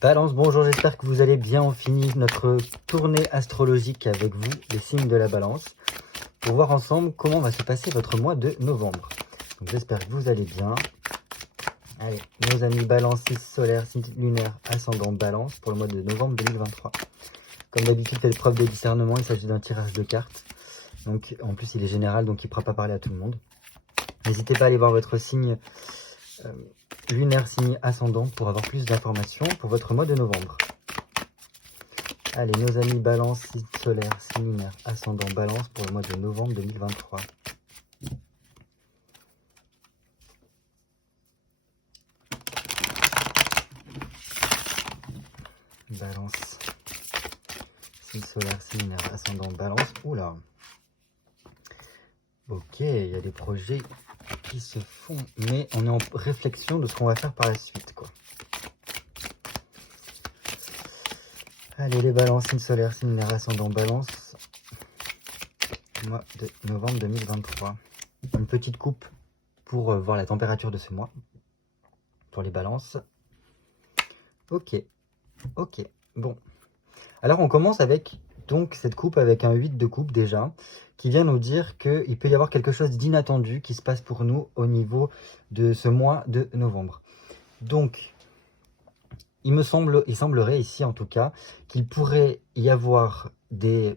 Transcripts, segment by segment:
Balance, bonjour, j'espère que vous allez bien. On finit notre tournée astrologique avec vous, les signes de la balance, pour voir ensemble comment va se passer votre mois de novembre. J'espère que vous allez bien. Allez, nos amis balance, 6 solaire, 6 lunaire, ascendant balance pour le mois de novembre 2023. Comme d'habitude, faites preuve de discernement, il s'agit d'un tirage de cartes. Donc, en plus, il est général, donc il ne pourra pas parler à tout le monde. N'hésitez pas à aller voir votre signe lunaire, signe ascendant pour avoir plus d'informations pour votre mois de novembre. Allez, nos amis balance, signe solaire, signe lunaire, ascendant balance pour le mois de novembre 2023. Balance, signe solaire, signe lunaire, ascendant balance. Oula. Ok, il y a des projets qui se font, mais on est en réflexion de ce qu'on va faire par la suite, quoi. Allez, les balances, signe solaire, signe lunaire, ascendant balance, mois de novembre 2023. Une petite coupe pour voir la température de ce mois, pour les balances. Ok, bon. Alors on commence avec donc cette coupe, avec un 8 de coupe déjà, qui vient nous dire qu'il peut y avoir quelque chose d'inattendu qui se passe pour nous au niveau de ce mois de novembre. Donc, il semblerait ici en tout cas, qu'il pourrait y avoir des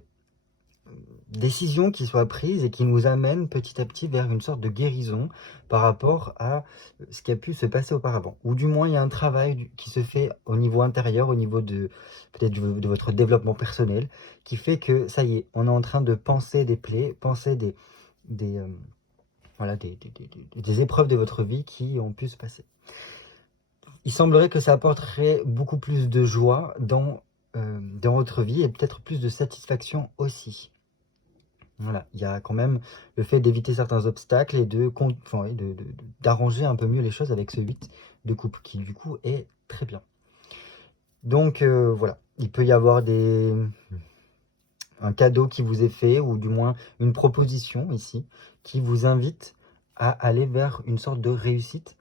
décisions qui soient prises et qui nous amènent petit à petit vers une sorte de guérison par rapport à ce qui a pu se passer auparavant. Ou du moins, il y a un travail qui se fait au niveau intérieur, au niveau de peut-être de votre développement personnel, qui fait que ça y est, on est en train de penser des plaies, penser voilà, des épreuves de votre vie qui ont pu se passer. Il semblerait que ça apporterait beaucoup plus de joie dans votre vie et peut-être plus de satisfaction aussi. Voilà, il y a quand même le fait d'éviter certains obstacles et d'arranger un peu mieux les choses avec ce 8 de coupe qui du coup est très bien. Donc voilà, il peut y avoir un cadeau qui vous est fait ou du moins une proposition ici qui vous invite à aller vers une sorte de réussite,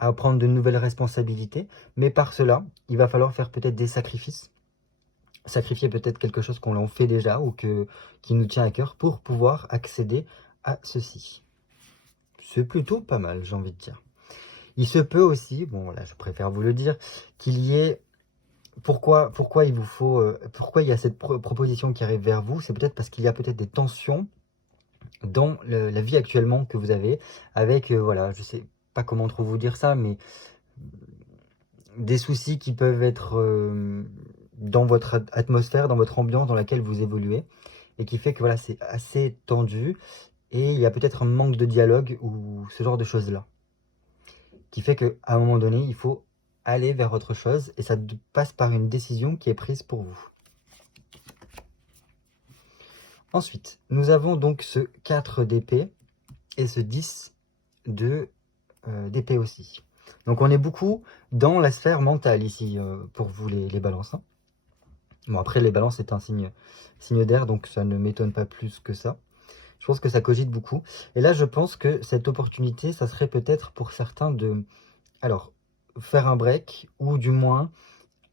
à prendre de nouvelles responsabilités, mais par cela, il va falloir faire peut-être des sacrifices. Sacrifier peut-être quelque chose qu'on fait déjà ou qui nous tient à cœur pour pouvoir accéder à ceci. C'est plutôt pas mal, j'ai envie de dire. Il se peut aussi, bon voilà, je préfère vous le dire, qu'il y ait... Pourquoi il vous faut... pourquoi il y a cette proposition qui arrive vers vous? C'est peut-être parce qu'il y a peut-être des tensions dans la vie actuellement que vous avez, avec, voilà, je sais pas comment trop vous dire ça, mais des soucis qui peuvent être dans votre atmosphère, dans votre ambiance dans laquelle vous évoluez, et qui fait que voilà, c'est assez tendu, et il y a peut-être un manque de dialogue ou ce genre de choses-là, qui fait qu'à un moment donné, il faut aller vers autre chose, et ça passe par une décision qui est prise pour vous. Ensuite, nous avons donc ce 4 d'épée et ce 10 d'épée aussi. Donc on est beaucoup dans la sphère mentale ici, pour vous les balances. Hein. Bon, après, les balances, c'est un signe d'air, donc ça ne m'étonne pas plus que ça. Je pense que ça cogite beaucoup. Et là, je pense que cette opportunité, ça serait peut-être pour certains de... Alors, faire un break, ou du moins,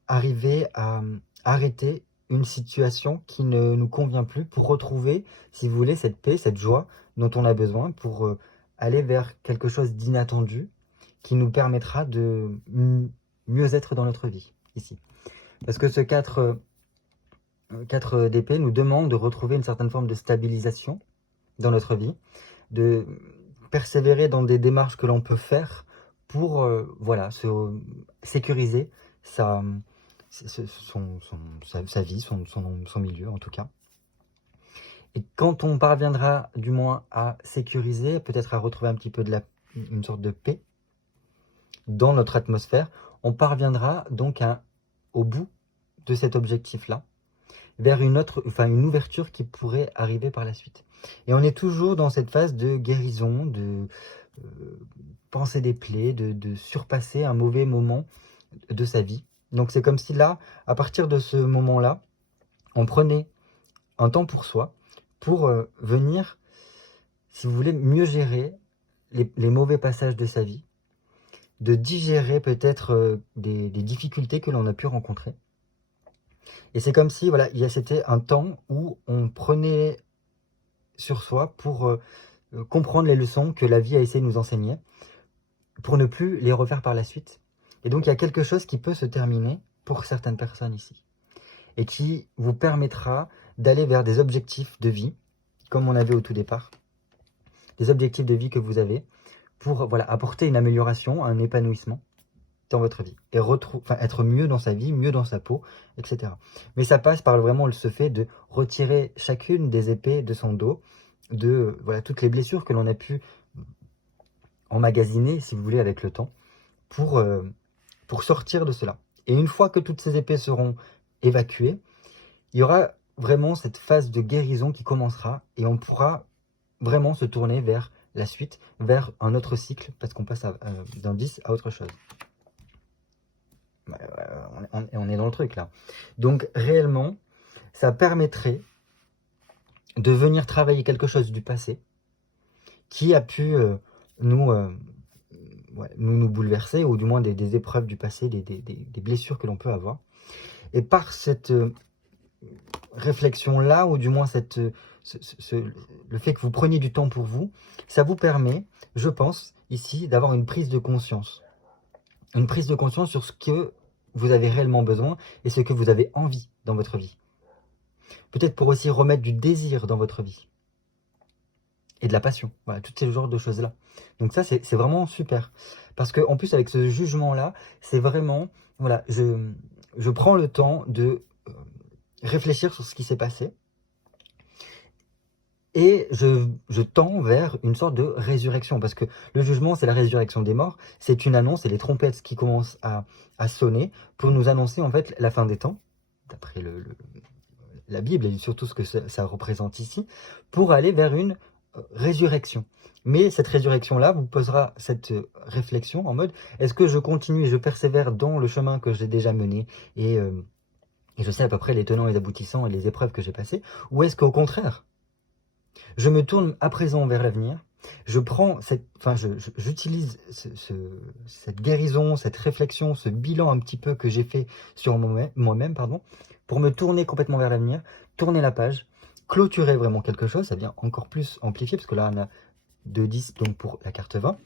arriver à arrêter une situation qui ne nous convient plus pour retrouver, si vous voulez, cette paix, cette joie dont on a besoin pour aller vers quelque chose d'inattendu qui nous permettra de mieux être dans notre vie, ici. Parce que ce 4 d'épée nous demande de retrouver une certaine forme de stabilisation dans notre vie, de persévérer dans des démarches que l'on peut faire pour voilà, sécuriser sa vie, son milieu en tout cas. Et quand on parviendra du moins à sécuriser, peut-être à retrouver un petit peu une sorte de paix dans notre atmosphère, on parviendra donc au bout de cet objectif-là, vers une ouverture qui pourrait arriver par la suite. Et on est toujours dans cette phase de guérison, de penser des plaies, de surpasser un mauvais moment de sa vie. Donc c'est comme si là, à partir de ce moment-là, on prenait un temps pour soi, pour venir, si vous voulez, mieux gérer les mauvais passages de sa vie, de digérer peut-être des difficultés que l'on a pu rencontrer. Et c'est comme si, voilà, c'était un temps où on prenait sur soi pour comprendre les leçons que la vie a essayé de nous enseigner, pour ne plus les refaire par la suite. Et donc, il y a quelque chose qui peut se terminer pour certaines personnes ici, et qui vous permettra d'aller vers des objectifs de vie, comme on avait au tout départ, des objectifs de vie que vous avez, pour voilà, apporter une amélioration, un épanouissement dans votre vie, et être mieux dans sa vie, mieux dans sa peau, etc. Mais ça passe par vraiment ce fait de retirer chacune des épées de son dos, de voilà, toutes les blessures que l'on a pu emmagasiner, si vous voulez, avec le temps, pour sortir de cela. Et une fois que toutes ces épées seront évacuées, il y aura vraiment cette phase de guérison qui commencera, et on pourra vraiment se tourner vers la suite, vers un autre cycle, parce qu'on passe d'un 10 à autre chose. On est dans le truc là. Donc réellement, ça permettrait de venir travailler quelque chose du passé qui a pu nous bouleverser, ou du moins des épreuves du passé, des blessures que l'on peut avoir. Et par cette réflexion-là, ou du moins le fait que vous preniez du temps pour vous, ça vous permet, je pense, ici, d'avoir une prise de conscience. Une prise de conscience sur ce que vous avez réellement besoin et ce que vous avez envie dans votre vie. Peut-être pour aussi remettre du désir dans votre vie. Et de la passion. Voilà, tous ces genres de choses-là. Donc ça, c'est vraiment super. Parce qu'en plus, avec ce jugement-là, c'est vraiment... Voilà, je prends le temps de réfléchir sur ce qui s'est passé. Et je tends vers une sorte de résurrection. Parce que le jugement, c'est la résurrection des morts. C'est une annonce, c'est les trompettes qui commencent à sonner pour nous annoncer en fait la fin des temps, d'après la Bible et surtout ce que ça représente ici, pour aller vers une résurrection. Mais cette résurrection-là vous posera cette réflexion en mode, est-ce que je continue et je persévère dans le chemin que j'ai déjà mené, et je sais à peu près les tenants et les aboutissants et les épreuves que j'ai passées, ou est-ce qu'au contraire, je me tourne à présent vers l'avenir, je prends j'utilise cette guérison, cette réflexion, ce bilan un petit peu que j'ai fait sur moi-même, pour me tourner complètement vers l'avenir, tourner la page, clôturer vraiment quelque chose, ça vient encore plus amplifier, parce que là on a 2-10 donc pour la carte 20,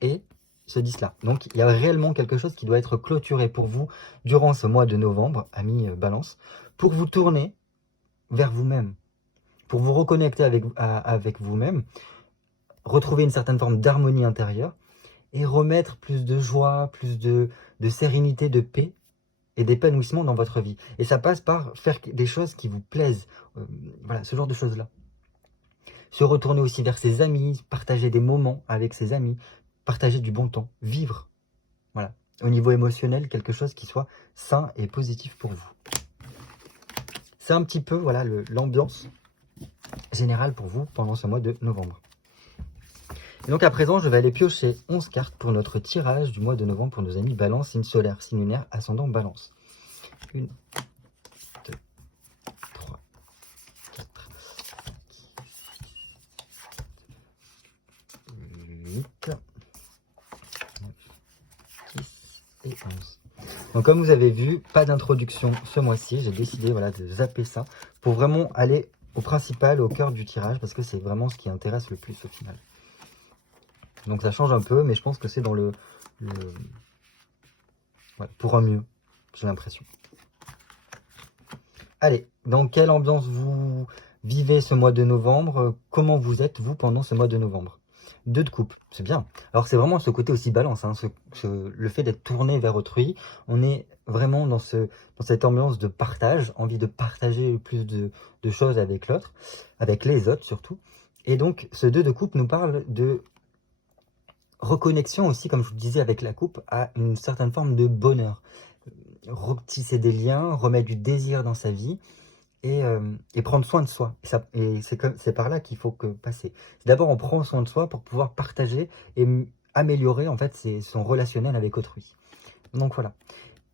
et ce 10 là. Donc il y a réellement quelque chose qui doit être clôturé pour vous durant ce mois de novembre, amis Balance, pour vous tourner vers vous-même, pour vous reconnecter avec vous-même, retrouver une certaine forme d'harmonie intérieure, et remettre plus de joie, plus de sérénité, de paix, et d'épanouissement dans votre vie. Et ça passe par faire des choses qui vous plaisent, voilà, ce genre de choses-là. Se retourner aussi vers ses amis, partager des moments avec ses amis, partager du bon temps, vivre, voilà, au niveau émotionnel, quelque chose qui soit sain et positif pour vous. C'est un petit peu, voilà, l'ambiance générale pour vous pendant ce mois de novembre. Et donc à présent, je vais aller piocher 11 cartes pour notre tirage du mois de novembre pour nos amis Balance, signe solaire, signe lunaire, ascendant Balance. 1, 2, 3, 4, 8, 9, 10 et 11. Donc comme vous avez vu, pas d'introduction ce mois-ci. J'ai décidé voilà, de zapper ça pour vraiment aller au principal, au cœur du tirage, parce que c'est vraiment ce qui intéresse le plus au final. Donc ça change un peu, mais je pense que c'est dans voilà, pour un mieux, j'ai l'impression. Allez, dans quelle ambiance vous vivez ce mois de novembre? Comment vous êtes, vous, pendant ce mois de novembre? 2 de coupe, c'est bien. Alors c'est vraiment ce côté aussi balance, hein, le fait d'être tourné vers autrui. On est vraiment dans cette ambiance de partage, envie de partager le plus de choses avec l'autre, avec les autres surtout. Et donc ce 2 de coupe nous parle de reconnexion aussi, comme je vous le disais avec la coupe, à une certaine forme de bonheur. Retisser des liens, remettre du désir dans sa vie, et prendre soin de soi. Et c'est par là qu'il faut passer. D'abord, on prend soin de soi pour pouvoir partager et améliorer en fait son relationnel avec autrui. Donc voilà.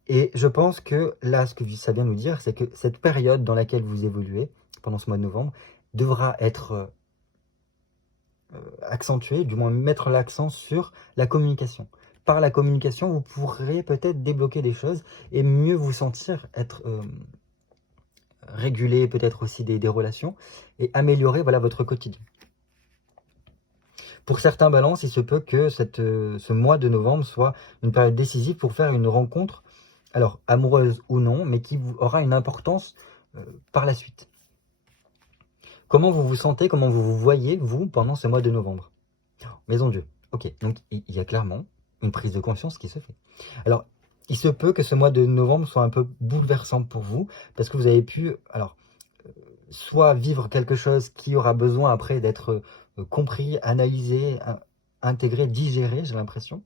Et je pense que là, ce que ça vient nous dire, c'est que cette période dans laquelle vous évoluez, pendant ce mois de novembre, devra être accentuée, du moins mettre l'accent sur la communication. par la communication, vous pourrez peut-être débloquer des choses et mieux vous sentir, être réguler peut-être aussi des relations et améliorer voilà, votre quotidien. Pour certains balances, il se peut que ce mois de novembre soit une période décisive pour faire une rencontre, alors amoureuse ou non, mais qui aura une importance par la suite. Comment vous vous sentez, comment vous vous voyez, vous, pendant ce mois de novembre? Maison Dieu. Ok, donc il y a clairement une prise de conscience qui se fait. Alors, il se peut que ce mois de novembre soit un peu bouleversant pour vous, parce que vous avez pu, alors, soit vivre quelque chose qui aura besoin après d'être compris, analysé, intégré, digéré, j'ai l'impression.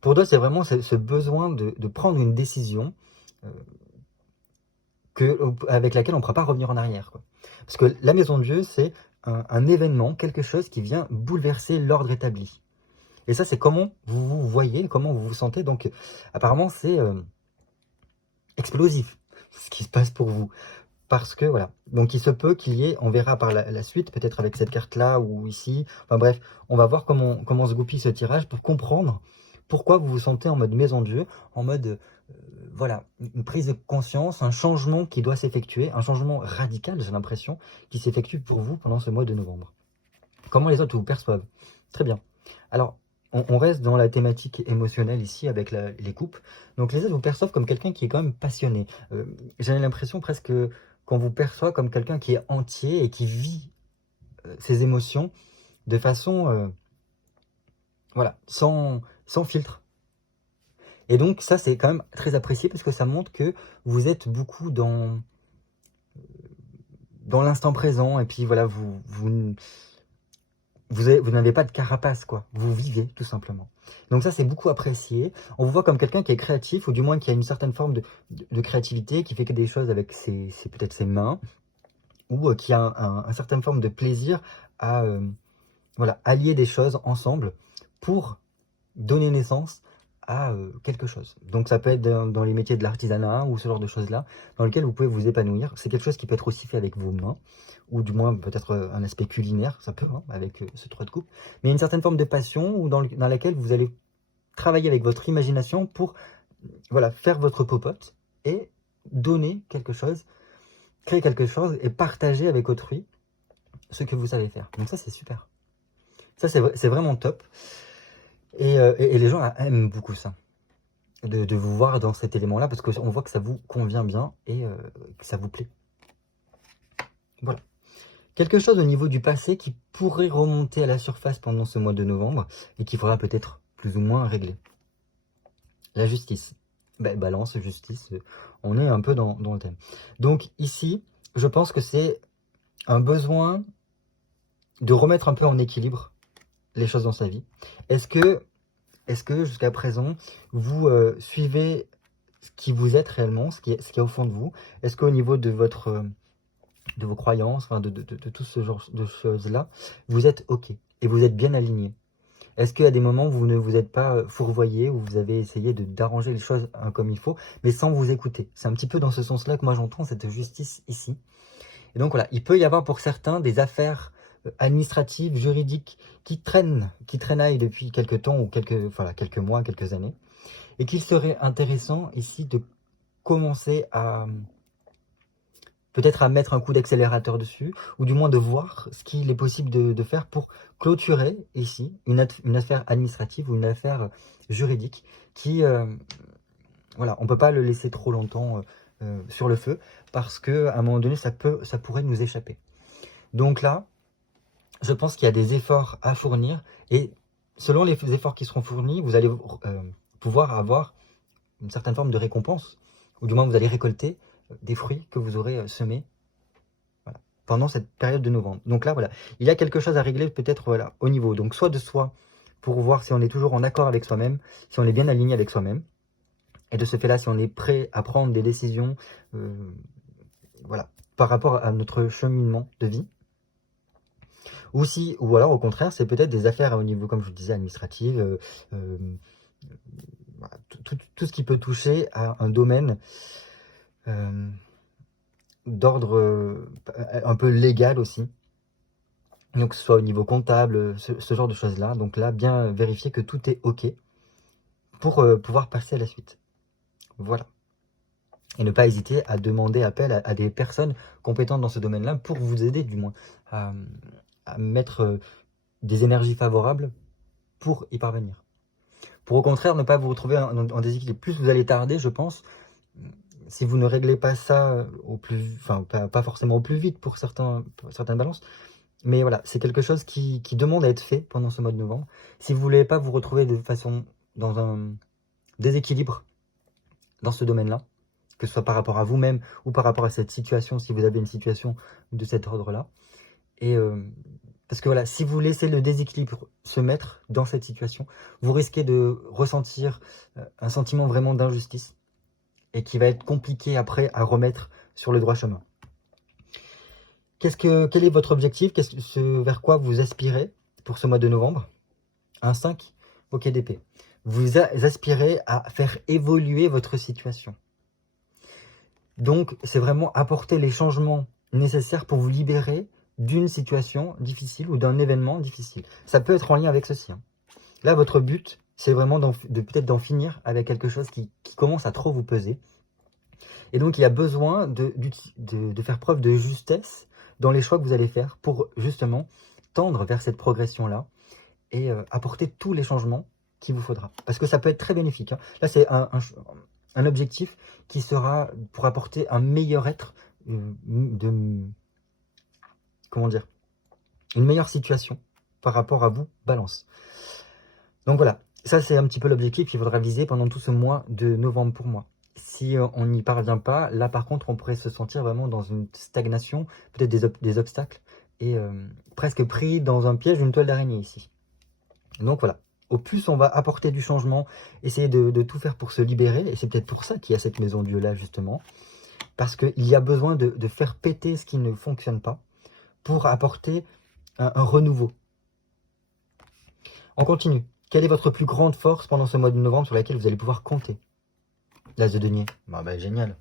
Pour d'autres, c'est vraiment ce besoin de prendre une décision avec laquelle on ne pourra pas revenir en arrière, quoi. Parce que la Maison de Dieu, c'est un événement, quelque chose qui vient bouleverser l'ordre établi. Et ça, c'est comment vous vous voyez, comment vous vous sentez. Donc, apparemment, c'est explosif, ce qui se passe pour vous. Parce que, voilà. Donc, il se peut qu'il y ait, on verra par la suite, peut-être avec cette carte-là ou ici. Enfin bref, on va voir comment se goupille ce tirage pour comprendre pourquoi vous vous sentez en mode Maison de Dieu, en mode, voilà, une prise de conscience, un changement qui doit s'effectuer, un changement radical, j'ai l'impression, qui s'effectue pour vous pendant ce mois de novembre. Comment les autres vous perçoivent? Très bien. Alors, on reste dans la thématique émotionnelle ici avec les coupes. Donc les autres vous perçoivent comme quelqu'un qui est quand même passionné. J'ai l'impression presque qu'on vous perçoit comme quelqu'un qui est entier et qui vit ses émotions de façon, voilà, sans filtre. Et donc ça, c'est quand même très apprécié parce que ça montre que vous êtes beaucoup dans l'instant présent. Et puis voilà, vous n'avez pas de carapace, quoi. Vous vivez, tout simplement. Donc ça, c'est beaucoup apprécié. On vous voit comme quelqu'un qui est créatif, ou du moins qui a une certaine forme de créativité, qui fait des choses avec peut-être ses mains, ou qui a une certaine forme de plaisir à voilà, allier des choses ensemble pour donner naissance à quelque chose. Donc ça peut être dans les métiers de l'artisanat ou ce genre de choses-là, dans lequel vous pouvez vous épanouir. C'est quelque chose qui peut être aussi fait avec vos mains, ou du moins peut-être un aspect culinaire, ça peut, hein, avec ce 3 de coupe. Mais il y a une certaine forme de passion ou dans laquelle vous allez travailler avec votre imagination pour voilà, faire votre popote et donner quelque chose, créer quelque chose et partager avec autrui ce que vous savez faire. Donc ça, c'est super. Ça, c'est vraiment top. Et les gens aiment beaucoup ça. De vous voir dans cet élément-là, parce qu'on voit que ça vous convient bien et que ça vous plaît. Voilà. Quelque chose au niveau du passé qui pourrait remonter à la surface pendant ce mois de novembre et qu'il faudra peut-être plus ou moins régler. La justice. Balance, justice, on est un peu dans le thème. Donc ici, je pense que c'est un besoin de remettre un peu en équilibre les choses dans sa vie. Est-ce que jusqu'à présent, vous suivez ce qui vous êtes réellement, ce qu'il y a au fond de vous? Est-ce qu'au niveau de vos croyances, enfin de tout ce genre de choses-là, vous êtes OK et vous êtes bien aligné? Est-ce qu'il y a des moments où vous ne vous êtes pas fourvoyé, où vous avez essayé d'arranger les choses comme il faut, mais sans vous écouter? C'est un petit peu dans ce sens-là que moi j'entends cette justice ici. Et donc voilà, il peut y avoir pour certains des affaires administratives, juridiques, qui traînaillent depuis quelques temps ou quelques mois, quelques années, et qu'il serait intéressant ici de commencer à peut-être à mettre un coup d'accélérateur dessus, ou du moins de voir ce qu'il est possible de faire pour clôturer ici une affaire administrative ou une affaire juridique qui, voilà, on ne peut pas le laisser trop longtemps sur le feu, parce qu'à un moment donné, ça pourrait nous échapper. Donc là, je pense qu'il y a des efforts à fournir, et selon les efforts qui seront fournis, vous allez pouvoir avoir une certaine forme de récompense, ou du moins vous allez récolter des fruits que vous aurez semés voilà, pendant cette période de novembre. Donc là, voilà, il y a quelque chose à régler peut-être voilà, au niveau, donc soit de soi, pour voir si on est toujours en accord avec soi-même, si on est bien aligné avec soi-même, et de ce fait-là, si on est prêt à prendre des décisions voilà, par rapport à notre cheminement de vie, ou alors au contraire, c'est peut-être des affaires au niveau, comme je vous disais, administratives, tout ce qui peut toucher à un domaine d'ordre un peu légal aussi. Donc que ce soit au niveau comptable, ce genre de choses-là. Donc là, bien vérifier que tout est OK. pour pouvoir passer à la suite. Voilà. Et ne pas hésiter à demander appel à des personnes compétentes dans ce domaine-là pour vous aider du moins à, à mettre des énergies favorables pour y parvenir. Pour au contraire ne pas vous retrouver en déséquilibre. Plus vous allez tarder, je pense, si vous ne réglez pas ça au plus, enfin pas forcément au plus vite pour certaines balances, mais voilà, c'est quelque chose qui demande à être fait pendant ce mois de novembre. Si vous ne voulez pas vous retrouver de façon dans un déséquilibre dans ce domaine-là, que ce soit par rapport à vous-même ou par rapport à cette situation, si vous avez une situation de cet ordre-là. Et parce que voilà, si vous laissez le déséquilibre se mettre dans cette situation, vous risquez de ressentir un sentiment vraiment d'injustice et qui va être compliqué après à remettre sur le droit chemin. Quel est votre objectif? Ce vers quoi vous aspirez pour ce mois de novembre? Un 5, ok d'épée. Vous aspirez à faire évoluer votre situation. Donc, c'est vraiment apporter les changements nécessaires pour vous libérer d'une situation difficile ou d'un événement difficile. Ça peut être en lien avec ceci. Là, votre but, c'est vraiment peut-être d'en finir avec quelque chose qui commence à trop vous peser. Et donc, il y a besoin de faire preuve de justesse dans les choix que vous allez faire pour justement tendre vers cette progression-là et apporter tous les changements qu'il vous faudra. Parce que ça peut être très bénéfique. Là, c'est un objectif qui sera pour apporter un meilleur être, comment dire, une meilleure situation par rapport à vous, Balance. Donc voilà, ça c'est un petit peu l'objectif qu'il faudra viser pendant tout ce mois de novembre pour moi. Si on n'y parvient pas, là par contre on pourrait se sentir vraiment dans une stagnation, peut-être des obstacles, et presque pris dans un piège d'une toile d'araignée ici. Donc voilà, au plus on va apporter du changement, essayer de tout faire pour se libérer, et c'est peut-être pour ça qu'il y a cette maison Dieu là justement, parce qu'il y a besoin de faire péter ce qui ne fonctionne pas, pour apporter un renouveau. On continue. Quelle est votre plus grande force pendant ce mois de novembre sur laquelle vous allez pouvoir compter? L'as de denier. Génial.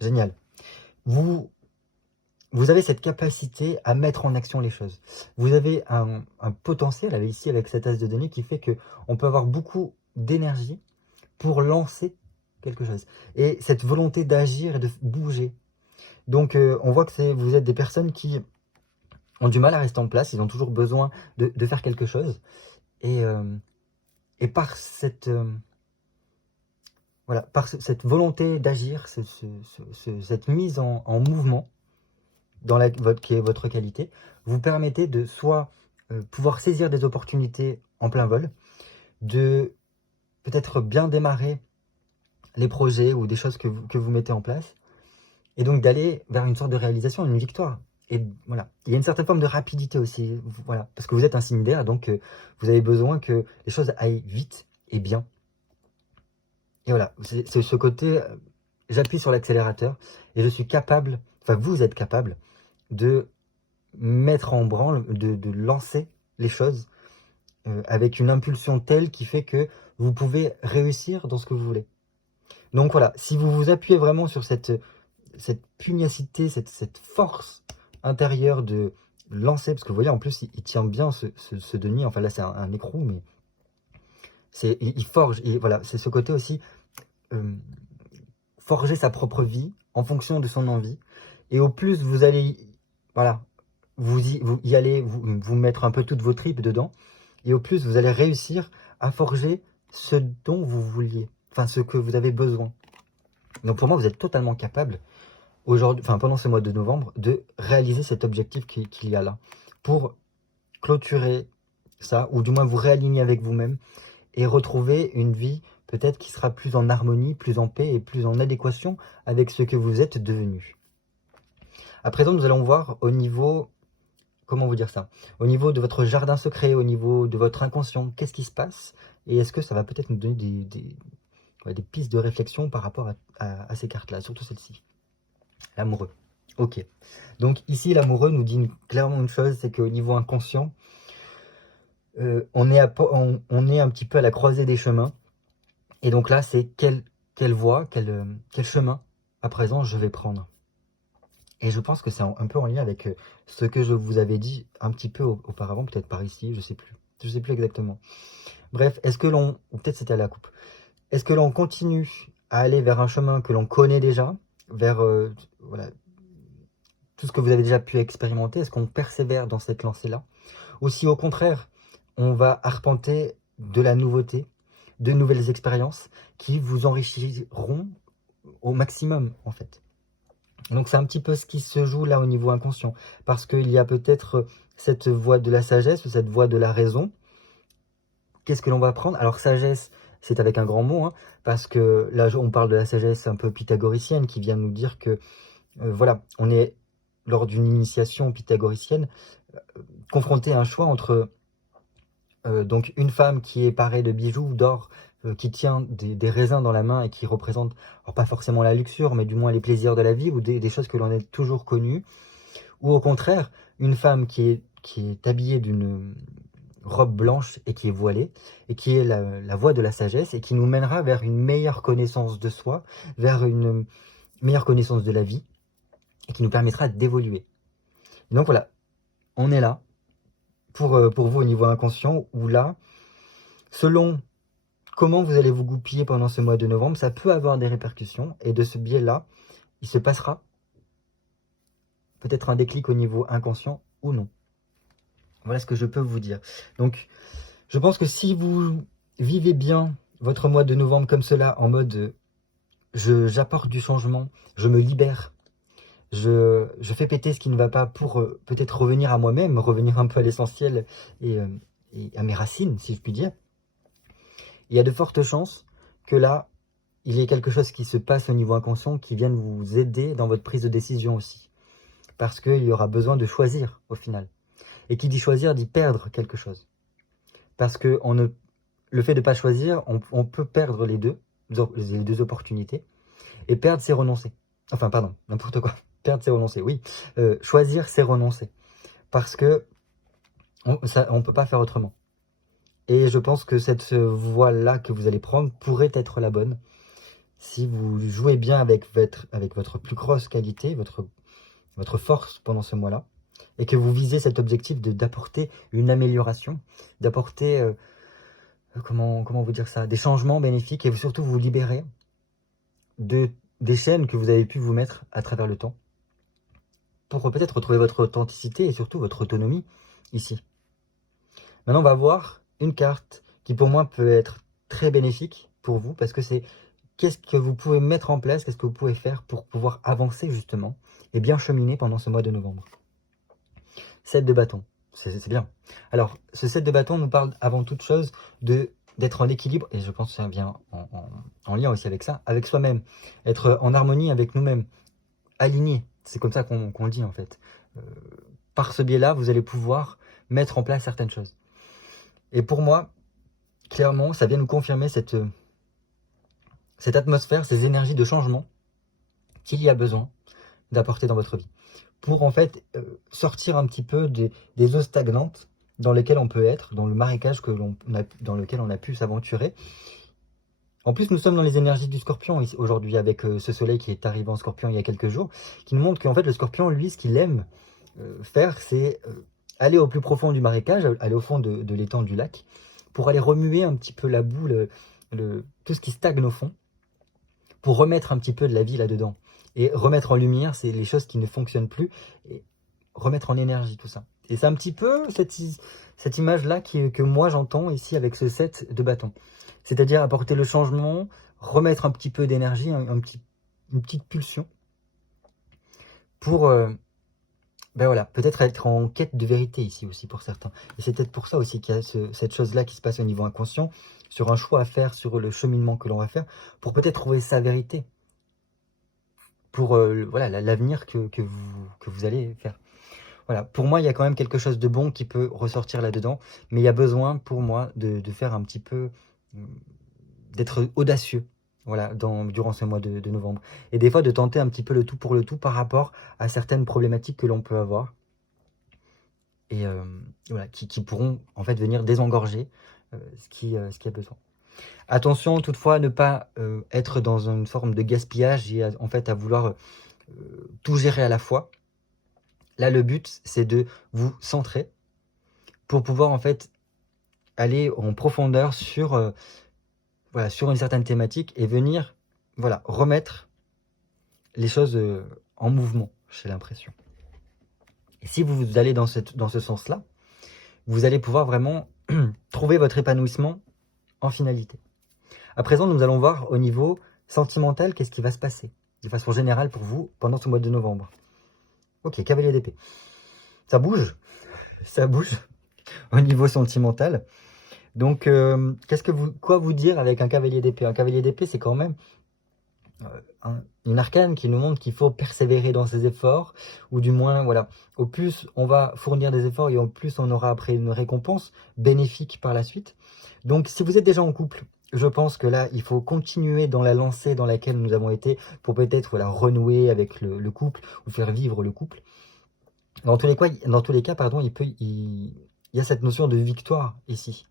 Génial. Vous avez cette capacité à mettre en action les choses. Vous avez un potentiel ici avec cet as de denier qui fait qu'on peut avoir beaucoup d'énergie pour lancer quelque chose. Et cette volonté d'agir et de bouger. Donc on voit que vous êtes des personnes qui ont du mal à rester en place, ils ont toujours besoin de faire quelque chose. Et par cette cette volonté d'agir, cette mise en mouvement qui est votre qualité, vous permettez de soit pouvoir saisir des opportunités en plein vol, de peut-être bien démarrer les projets ou des choses que vous mettez en place, et donc d'aller vers une sorte de réalisation, une victoire. Et voilà, il y a une certaine forme de rapidité aussi, voilà, parce que vous êtes un signe d'air, donc vous avez besoin que les choses aillent vite et bien. Et voilà, c'est ce côté, j'appuie sur l'accélérateur et je suis capable, enfin vous êtes capable de mettre en branle, de lancer les choses avec une impulsion telle qui fait que vous pouvez réussir dans ce que vous voulez. Donc voilà, si vous vous appuyez vraiment sur cette pugnacité, cette force intérieure de lancer, parce que vous voyez en plus il tient bien ce denier, enfin là c'est un écrou, mais il forge, et voilà, c'est ce côté aussi, forger sa propre vie en fonction de son envie, et au plus vous allez, voilà, vous y allez, vous mettre un peu toutes vos tripes dedans, et au plus vous allez réussir à forger ce dont vous vouliez, enfin ce que vous avez besoin. Donc pour moi vous êtes totalement capable aujourd'hui, enfin pendant ce mois de novembre, de réaliser cet objectif qu'il y a là, pour clôturer ça, ou du moins vous réaligner avec vous-même, et retrouver une vie peut-être qui sera plus en harmonie, plus en paix, et plus en adéquation avec ce que vous êtes devenu. À présent, nous allons voir au niveau, comment vous dire ça, au niveau de votre jardin secret, au niveau de votre inconscient, qu'est-ce qui se passe, et est-ce que ça va peut-être nous donner des pistes de réflexion par rapport à ces cartes-là, surtout celle-ci. L'amoureux. Ok. Donc ici, l'amoureux nous dit clairement une chose, c'est qu'au niveau inconscient, on est un petit peu à la croisée des chemins. Et donc là, c'est quelle voie, quel chemin à présent je vais prendre. Et je pense que c'est un peu en lien avec ce que je vous avais dit un petit peu auparavant, peut-être par ici, je sais plus exactement. Bref, est-ce que ou peut-être c'était à la coupe. Est-ce que l'on continue à aller vers un chemin que l'on connaît déjà, vers voilà, tout ce que vous avez déjà pu expérimenter? Est-ce qu'on persévère dans cette lancée-là? Ou si au contraire, on va arpenter de la nouveauté, de nouvelles expériences qui vous enrichiront au maximum en fait. Donc c'est un petit peu ce qui se joue là au niveau inconscient, parce qu'il y a peut-être cette voie de la sagesse ou cette voie de la raison. Qu'est-ce que l'on va prendre? Alors sagesse, c'est avec un grand mot, hein, parce que là on parle de la sagesse un peu pythagoricienne qui vient nous dire que voilà, on est lors d'une initiation pythagoricienne confronté à un choix entre donc une femme qui est parée de bijoux, d'or, qui tient des raisins dans la main et qui représente, alors pas forcément la luxure, mais du moins les plaisirs de la vie ou des choses que l'on a toujours connues, ou au contraire, une femme qui est habillée d'une robe blanche et qui est voilée, et qui est la voie de la sagesse, et qui nous mènera vers une meilleure connaissance de soi, vers une meilleure connaissance de la vie, et qui nous permettra d'évoluer. Donc voilà, on est là, pour vous au niveau inconscient, où là, selon comment vous allez vous goupiller pendant ce mois de novembre, ça peut avoir des répercussions, et de ce biais-là, il se passera peut-être un déclic au niveau inconscient ou non. Voilà ce que je peux vous dire. Donc, je pense que si vous vivez bien votre mois de novembre comme cela, en mode j'apporte du changement, je me libère, je fais péter ce qui ne va pas pour peut-être revenir à moi-même, revenir un peu à l'essentiel et à mes racines, si je puis dire, il y a de fortes chances que là, il y ait quelque chose qui se passe au niveau inconscient qui vienne vous aider dans votre prise de décision aussi. Parce qu'il y aura besoin de choisir au final. Et qui dit choisir dit perdre quelque chose. Parce que le fait de ne pas choisir, on peut perdre les deux opportunités. Et perdre, c'est renoncer. Enfin, pardon, n'importe quoi. Perdre, c'est renoncer, oui. Choisir, c'est renoncer. Parce que on ne peut pas faire autrement. Et je pense que cette voie-là que vous allez prendre pourrait être la bonne. Si vous jouez bien avec votre plus grosse qualité, votre force pendant ce mois-là, et que vous visez cet objectif d'apporter une amélioration, d'apporter, comment vous dire ça, des changements bénéfiques, et surtout vous libérer des chaînes que vous avez pu vous mettre à travers le temps, pour peut-être retrouver votre authenticité et surtout votre autonomie ici. Maintenant, on va voir une carte qui pour moi peut être très bénéfique pour vous, parce que c'est qu'est-ce que vous pouvez mettre en place, qu'est-ce que vous pouvez faire pour pouvoir avancer justement et bien cheminer pendant ce mois de novembre. 7 de bâton, c'est bien. Alors, ce 7 de bâton nous parle avant toute chose d'être en équilibre, et je pense que ça vient en lien aussi avec ça, avec soi-même, être en harmonie avec nous-mêmes, aligné, c'est comme ça qu'on le dit en fait. Par ce biais-là, vous allez pouvoir mettre en place certaines choses. Et pour moi, clairement, ça vient nous confirmer cette atmosphère, ces énergies de changement qu'il y a besoin d'apporter dans votre vie. Pour en fait sortir un petit peu des eaux stagnantes dans lesquelles on peut être, dans le marécage dans lequel on a pu s'aventurer. En plus, nous sommes dans les énergies du scorpion aujourd'hui, avec ce soleil qui est arrivé en scorpion il y a quelques jours, qui nous montre qu'en fait le scorpion, lui, ce qu'il aime faire, c'est aller au plus profond du marécage, aller au fond de l'étang du lac, pour aller remuer un petit peu la boue, tout ce qui stagne au fond, pour remettre un petit peu de la vie là-dedans. Et remettre en lumière, c'est les choses qui ne fonctionnent plus, et remettre en énergie tout ça. Et c'est un petit peu cette image-là que moi j'entends ici avec ce 7 de bâton. C'est-à-dire apporter le changement, remettre un petit peu d'énergie, une petite pulsion, pour ben voilà, peut-être être en quête de vérité ici aussi pour certains. Et c'est peut-être pour ça aussi qu'il y a cette chose-là qui se passe au niveau inconscient, sur un choix à faire, sur le cheminement que l'on va faire, pour peut-être trouver sa vérité, pour voilà, l'avenir que vous allez faire. Voilà, pour moi, il y a quand même quelque chose de bon qui peut ressortir là-dedans, mais il y a besoin pour moi de faire un petit peu, d'être audacieux, voilà, durant ce mois de novembre. Et des fois, de tenter un petit peu le tout pour le tout par rapport à certaines problématiques que l'on peut avoir, et voilà, qui pourront en fait venir désengorger ce qui a besoin. Attention toutefois à ne pas être dans une forme de gaspillage et en fait à vouloir tout gérer à la fois. Là, le but, c'est de vous centrer pour pouvoir en fait aller en profondeur sur voilà, sur une certaine thématique et venir voilà, remettre les choses en mouvement, j'ai l'impression. Et si vous allez dans ce sens-là, vous allez pouvoir vraiment trouver votre épanouissement en finalité. À présent, nous allons voir au niveau sentimental, qu'est-ce qui va se passer de façon générale pour vous pendant ce mois de novembre. Ok, cavalier d'épée. Ça bouge au niveau sentimental. Donc, quoi vous dire avec un cavalier d'épée? Un cavalier d'épée, c'est quand même une arcane qui nous montre qu'il faut persévérer dans ses efforts, ou du moins, voilà, au plus on va fournir des efforts et au plus on aura après une récompense bénéfique par la suite. Donc, si vous êtes déjà en couple, je pense que là, il faut continuer dans la lancée dans laquelle nous avons été pour peut-être voilà, renouer avec le couple ou faire vivre le couple. Dans tous les cas, pardon, il y a cette notion de victoire ici.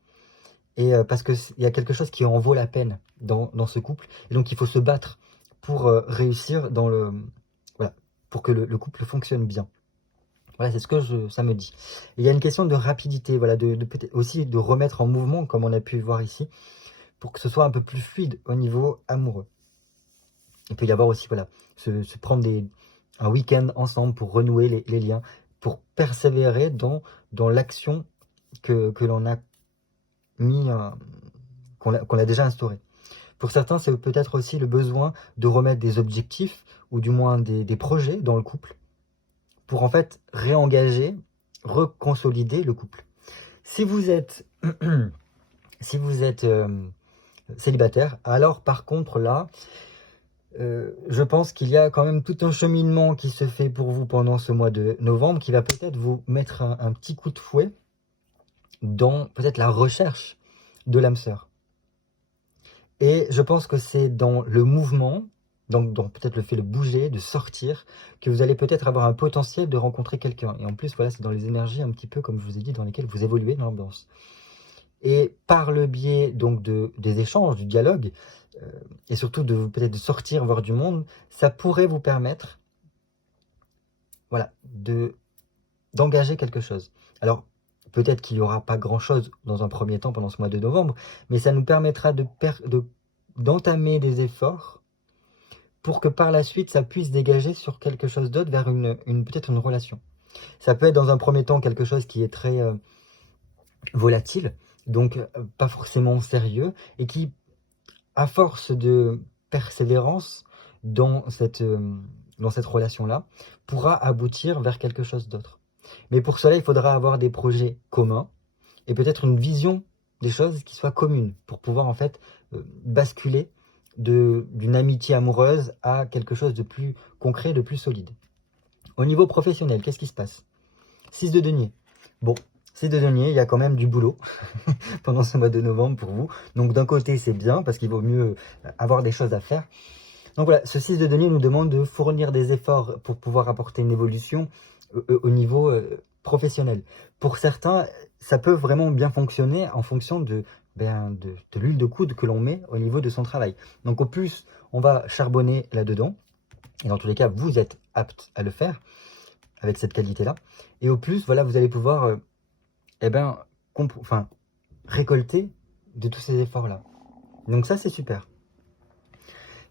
Et parce qu'il y a quelque chose qui en vaut la peine dans ce couple. Et donc, il faut se battre pour réussir voilà, pour que le couple fonctionne bien. Voilà, c'est ce que ça me dit. Et il y a une question de rapidité, voilà, peut-être aussi de remettre en mouvement, comme on a pu voir ici, pour que ce soit un peu plus fluide au niveau amoureux. Il peut y avoir aussi, voilà, se prendre un week-end ensemble pour renouer les liens, pour persévérer dans l'action que l'on a mis, qu'on a déjà instauré. Pour certains, c'est peut-être aussi le besoin de remettre des objectifs, ou du moins des projets dans le couple, pour en fait réengager, reconsolider le couple. Si vous êtes, célibataire, alors par contre là, je pense qu'il y a quand même tout un cheminement qui se fait pour vous pendant ce mois de novembre, qui va peut-être vous mettre un petit coup de fouet dans peut-être la recherche de l'âme sœur. Et je pense que c'est dans le mouvement, donc dans peut-être le fait de bouger, de sortir, que vous allez peut-être avoir un potentiel de rencontrer quelqu'un. Et en plus, voilà, c'est dans les énergies un petit peu, comme je vous ai dit, dans lesquelles vous évoluez dans l'ambiance. Et par le biais donc des échanges, du dialogue, et surtout peut-être de sortir, voir du monde, ça pourrait vous permettre, voilà, d'engager quelque chose. Alors, peut-être qu'il n'y aura pas grand-chose dans un premier temps pendant ce mois de novembre, mais ça nous permettra d'entamer des efforts pour que par la suite, ça puisse dégager sur quelque chose d'autre, vers peut-être une relation. Ça peut être dans un premier temps quelque chose qui est très volatile, donc pas forcément sérieux, et qui, à force de persévérance dans cette relation-là, pourra aboutir vers quelque chose d'autre. Mais pour cela, il faudra avoir des projets communs et peut-être une vision des choses qui soit commune pour pouvoir en fait basculer d'une amitié amoureuse à quelque chose de plus concret, de plus solide. Au niveau professionnel, qu'est-ce qui se passe? 6 de denier. Bon, 6 de denier, il y a quand même du boulot pendant ce mois de novembre pour vous. Donc d'un côté, c'est bien parce qu'il vaut mieux avoir des choses à faire. Donc voilà, ce 6 de denier nous demande de fournir des efforts pour pouvoir apporter une évolution au niveau professionnel. Pour certains, ça peut vraiment bien fonctionner en fonction de l'huile de coude que l'on met au niveau de son travail. Donc au plus, on va charbonner là-dedans, et dans tous les cas, vous êtes apte à le faire avec cette qualité-là. Et au plus, voilà, vous allez pouvoir récolter de tous ces efforts-là. Donc ça, c'est super.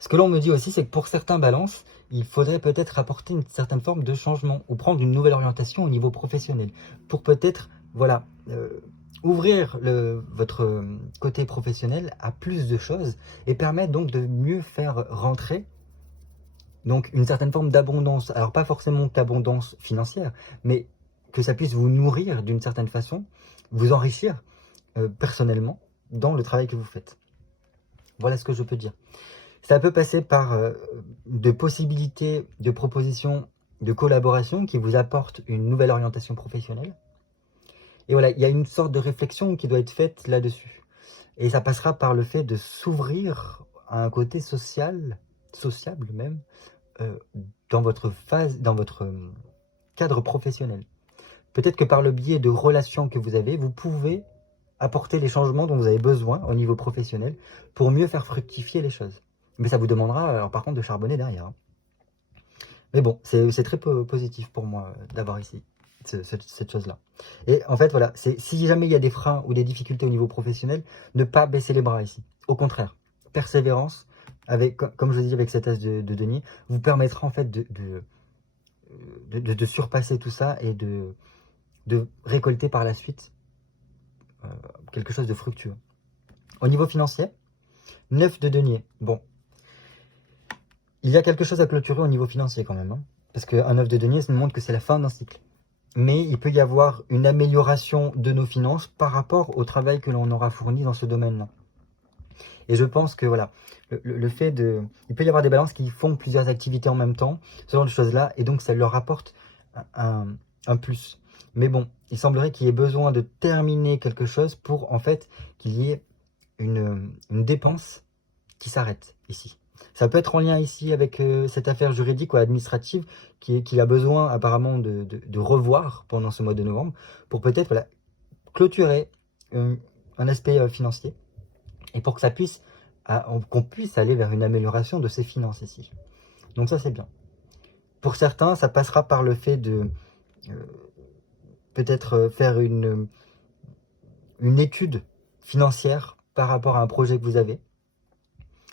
Ce que l'on me dit aussi, c'est que pour certains balances, il faudrait peut-être apporter une certaine forme de changement ou prendre une nouvelle orientation au niveau professionnel pour peut-être, voilà, ouvrir votre côté professionnel à plus de choses et permettre donc de mieux faire rentrer donc une certaine forme d'abondance. Alors pas forcément d'abondance financière, mais que ça puisse vous nourrir d'une certaine façon, vous enrichir personnellement dans le travail que vous faites. Voilà ce que je peux dire. Ça peut passer par de possibilités, de propositions, de collaboration qui vous apportent une nouvelle orientation professionnelle. Et voilà, il y a une sorte de réflexion qui doit être faite là-dessus. Et ça passera par le fait de s'ouvrir à un côté sociable même, dans votre cadre professionnel. Peut-être que par le biais de relations que vous avez, vous pouvez apporter les changements dont vous avez besoin au niveau professionnel pour mieux faire fructifier les choses. Mais ça vous demandera, alors par contre, de charbonner derrière. Hein. Mais bon, c'est très positif pour moi d'avoir ici cette chose-là. Et en fait, voilà, si jamais il y a des freins ou des difficultés au niveau professionnel, ne pas baisser les bras ici. Au contraire, persévérance, avec, comme je vous dis avec cette as de denier, vous permettra en fait de surpasser tout ça et de récolter par la suite quelque chose de fructueux. Au niveau financier, 9 de denier. Bon, il y a quelque chose à clôturer au niveau financier quand même, hein, parce qu'un 9 de denier, ça nous montre que c'est la fin d'un cycle. Mais il peut y avoir une amélioration de nos finances par rapport au travail que l'on aura fourni dans ce domaine-là. Et je pense que voilà, le fait de... Il peut y avoir des balances qui font plusieurs activités en même temps, ce genre de choses-là, et donc ça leur apporte un plus. Mais bon, il semblerait qu'il y ait besoin de terminer quelque chose pour en fait qu'il y ait une dépense qui s'arrête ici. Ça peut être en lien ici avec cette affaire juridique ou administrative qu'il a besoin apparemment de revoir pendant ce mois de novembre pour peut-être voilà, clôturer un aspect financier et pour que ça puisse, qu'on puisse aller vers une amélioration de ses finances ici. Donc ça c'est bien. Pour certains, ça passera par le fait de peut-être faire une étude financière par rapport à un projet que vous avez.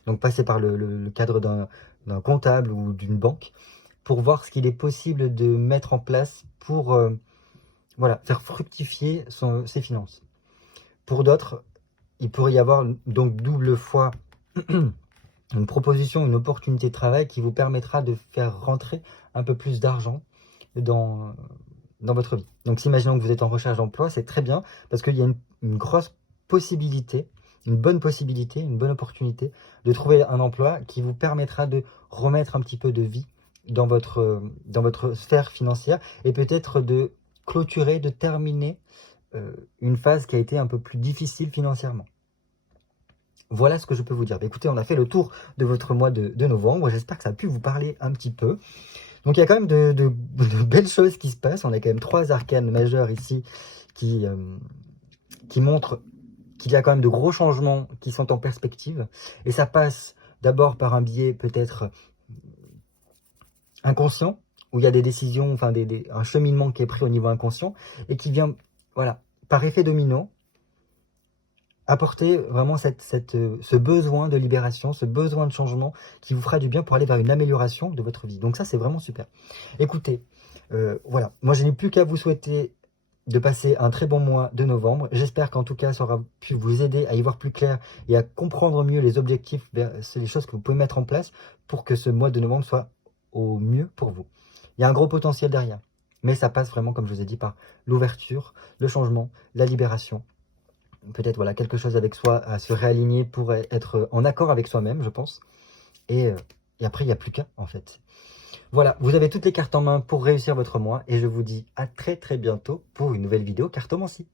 Donc passer par le cadre d'un comptable ou d'une banque pour voir ce qu'il est possible de mettre en place pour voilà, faire fructifier ses finances. Pour d'autres, il pourrait y avoir donc double fois une proposition, une opportunité de travail qui vous permettra de faire rentrer un peu plus d'argent dans votre vie. Donc, imaginons que vous êtes en recherche d'emploi, c'est très bien parce qu'il y a une grosse possibilité, une bonne possibilité, une bonne opportunité de trouver un emploi qui vous permettra de remettre un petit peu de vie dans votre sphère financière et peut-être de clôturer, de terminer une phase qui a été un peu plus difficile financièrement. Voilà ce que je peux vous dire. Écoutez, on a fait le tour de votre mois de novembre. J'espère que ça a pu vous parler un petit peu. Donc il y a quand même de belles choses qui se passent. On a quand même 3 arcanes majeures ici qui montrent qu'il y a quand même de gros changements qui sont en perspective. Et ça passe d'abord par un biais peut-être inconscient, où il y a des décisions, enfin un cheminement qui est pris au niveau inconscient, et qui vient, voilà, par effet domino, apporter vraiment ce besoin de libération, ce besoin de changement qui vous fera du bien pour aller vers une amélioration de votre vie. Donc ça, c'est vraiment super. Écoutez, voilà, moi je n'ai plus qu'à vous souhaiter de passer un très bon mois de novembre. J'espère qu'en tout cas, ça aura pu vous aider à y voir plus clair et à comprendre mieux les objectifs, les choses que vous pouvez mettre en place pour que ce mois de novembre soit au mieux pour vous. Il y a un gros potentiel derrière, mais ça passe vraiment, comme je vous ai dit, par l'ouverture, le changement, la libération. Peut-être voilà, quelque chose avec soi à se réaligner pour être en accord avec soi-même, je pense. Et après, il n'y a plus qu'à, en fait. Voilà, vous avez toutes les cartes en main pour réussir votre mois. Et je vous dis à très très bientôt pour une nouvelle vidéo cartomancie.